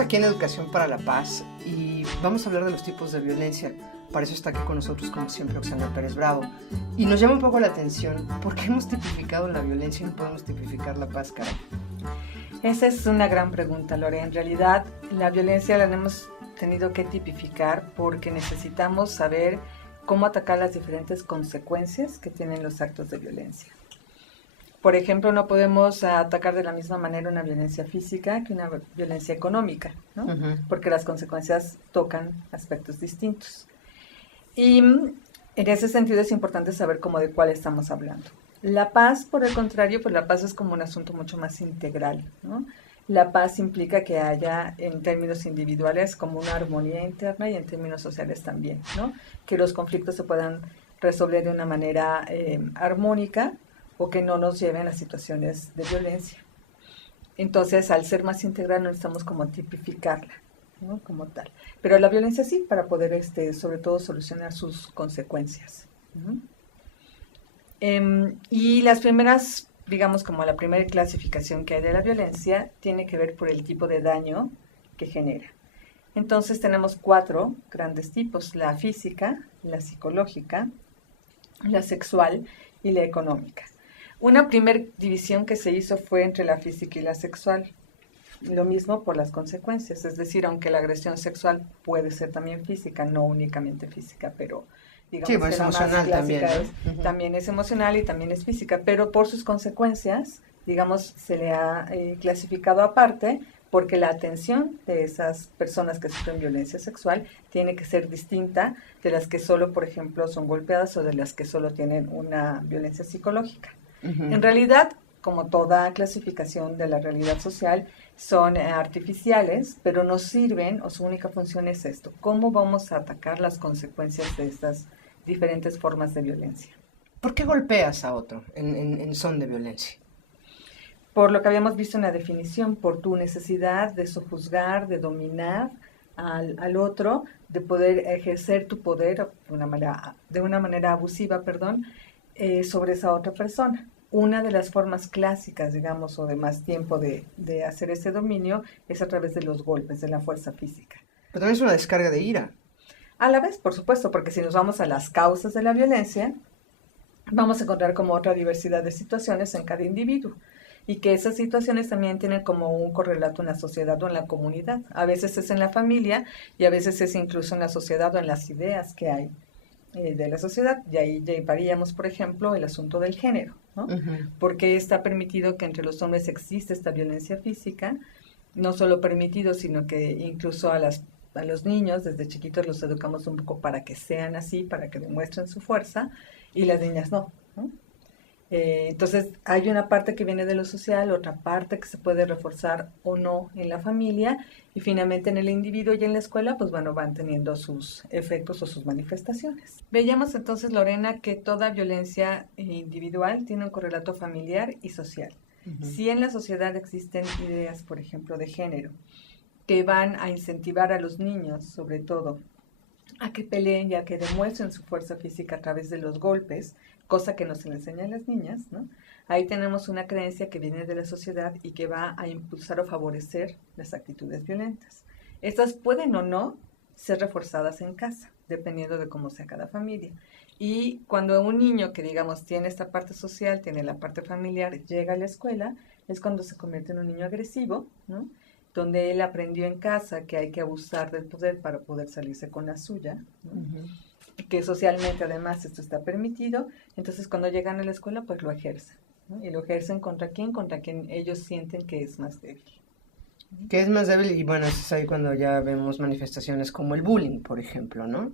Estamos aquí en Educación para la Paz y vamos a hablar de los tipos de violencia. Para eso está aquí con nosotros, como siempre, Oxana Pérez Bravo. Y nos llama un poco la atención, ¿por qué hemos tipificado la violencia y no podemos tipificar la paz, caray? Esa es una gran pregunta, Lore. En realidad, la violencia la hemos tenido que tipificar porque necesitamos saber cómo atacar las diferentes consecuencias que tienen los actos de violencia. Por ejemplo, no podemos atacar de la misma manera una violencia física que una violencia económica, ¿no? Porque las consecuencias tocan aspectos distintos. Y en ese sentido es importante saber cómo de cuál estamos hablando. La paz, por el contrario, pues la paz es como un asunto mucho más integral, ¿no? La paz implica que haya, en términos individuales, como una armonía interna y en términos sociales también, ¿no? Que los conflictos se puedan resolver de una manera armónica o que no nos lleven a situaciones de violencia. Entonces, al ser más integral, no necesitamos como tipificarla, ¿no? Como tal. Pero la violencia sí, para poder, sobre todo, solucionar sus consecuencias. Y las primeras, digamos, como la primera clasificación que hay de la violencia, tiene que ver por el tipo de daño que genera. Entonces, tenemos 4 grandes tipos: la física, la psicológica, la sexual y la económica. Una primera división que se hizo fue entre la física y la sexual. Lo mismo por las consecuencias, es decir, aunque la agresión sexual puede ser también física, no únicamente física, pero digamos sí, pues que la más emocional clásica también, también es emocional y también es física, pero por sus consecuencias, digamos, se le ha clasificado aparte, porque la atención de esas personas que sufren violencia sexual tiene que ser distinta de las que solo, por ejemplo, son golpeadas o de las que solo tienen una violencia psicológica. En realidad, como toda clasificación de la realidad social, son artificiales, pero nos sirven, o su única función es esto: ¿cómo vamos a atacar las consecuencias de estas diferentes formas de violencia? ¿Por qué golpeas a otro en son de violencia? Por lo que habíamos visto en la definición, por tu necesidad de sojuzgar, de dominar al otro, de poder ejercer tu poder de una manera abusiva, sobre esa otra persona. Una de las formas clásicas, digamos, o de más tiempo de hacer ese dominio es a través de los golpes, de la fuerza física. Pero también es una descarga de ira. A la vez, por supuesto, porque si nos vamos a las causas de la violencia, vamos a encontrar como otra diversidad de situaciones en cada individuo. Y que esas situaciones también tienen como un correlato en la sociedad o en la comunidad. A veces es en la familia y a veces es incluso en la sociedad o en las ideas que hay de la sociedad. Y ahí llevaríamos, por ejemplo, el asunto del género, ¿no? Porque está permitido que entre los hombres existe esta violencia física, no solo permitido, sino que incluso a los niños desde chiquitos los educamos un poco para que sean así, para que demuestren su fuerza, y las niñas no, ¿no? Entonces hay una parte que viene de lo social, otra parte que se puede reforzar o no en la familia, y finalmente en el individuo y en la escuela, pues bueno, van teniendo sus efectos o sus manifestaciones. Veíamos entonces, Lorena, que toda violencia individual tiene un correlato familiar y social. Si en la sociedad existen ideas, por ejemplo, de género, que van a incentivar a los niños, sobre todo, a que peleen y a que demuestren su fuerza física a través de los golpes, cosa que no se le enseña a las niñas, ¿no? Ahí tenemos una creencia que viene de la sociedad y que va a impulsar o favorecer las actitudes violentas. Estas pueden o no ser reforzadas en casa, dependiendo de cómo sea cada familia. Y cuando un niño que, digamos, tiene esta parte social, tiene la parte familiar, llega a la escuela, es cuando se convierte en un niño agresivo, ¿no? Donde él aprendió en casa que hay que abusar del poder para poder salirse con la suya, ¿no? Que socialmente además esto está permitido. Entonces cuando llegan a la escuela pues lo ejercen, ¿no? Y lo ejercen ¿contra quién? Contra quien ellos sienten que es más débil. Que es más débil, y bueno, es ahí cuando ya vemos manifestaciones como el bullying, por ejemplo, ¿no?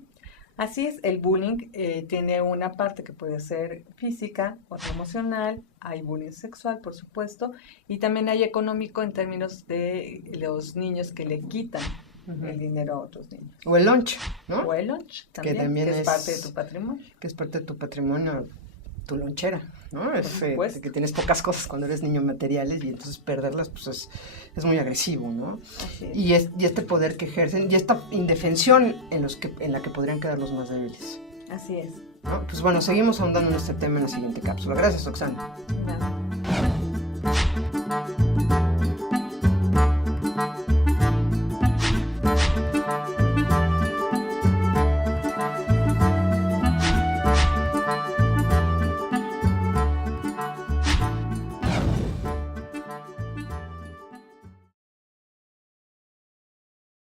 Así es, el bullying tiene una parte que puede ser física, otra emocional, hay bullying sexual, por supuesto, y también hay económico en términos de los niños que le quitan el dinero a otros niños. O el lunch, ¿no? O el lunch, también, que es parte de tu patrimonio. Que es parte de tu patrimonio, tu lonchera, ¿no? Es que tienes pocas cosas cuando eres niño materiales y entonces perderlas pues es muy agresivo, ¿no? Y este poder que ejercen y esta indefensión en la que podrían quedar los más débiles. Así es. ¿No? Pues bueno, seguimos ahondando en este tema en la siguiente cápsula. Gracias, Oxana.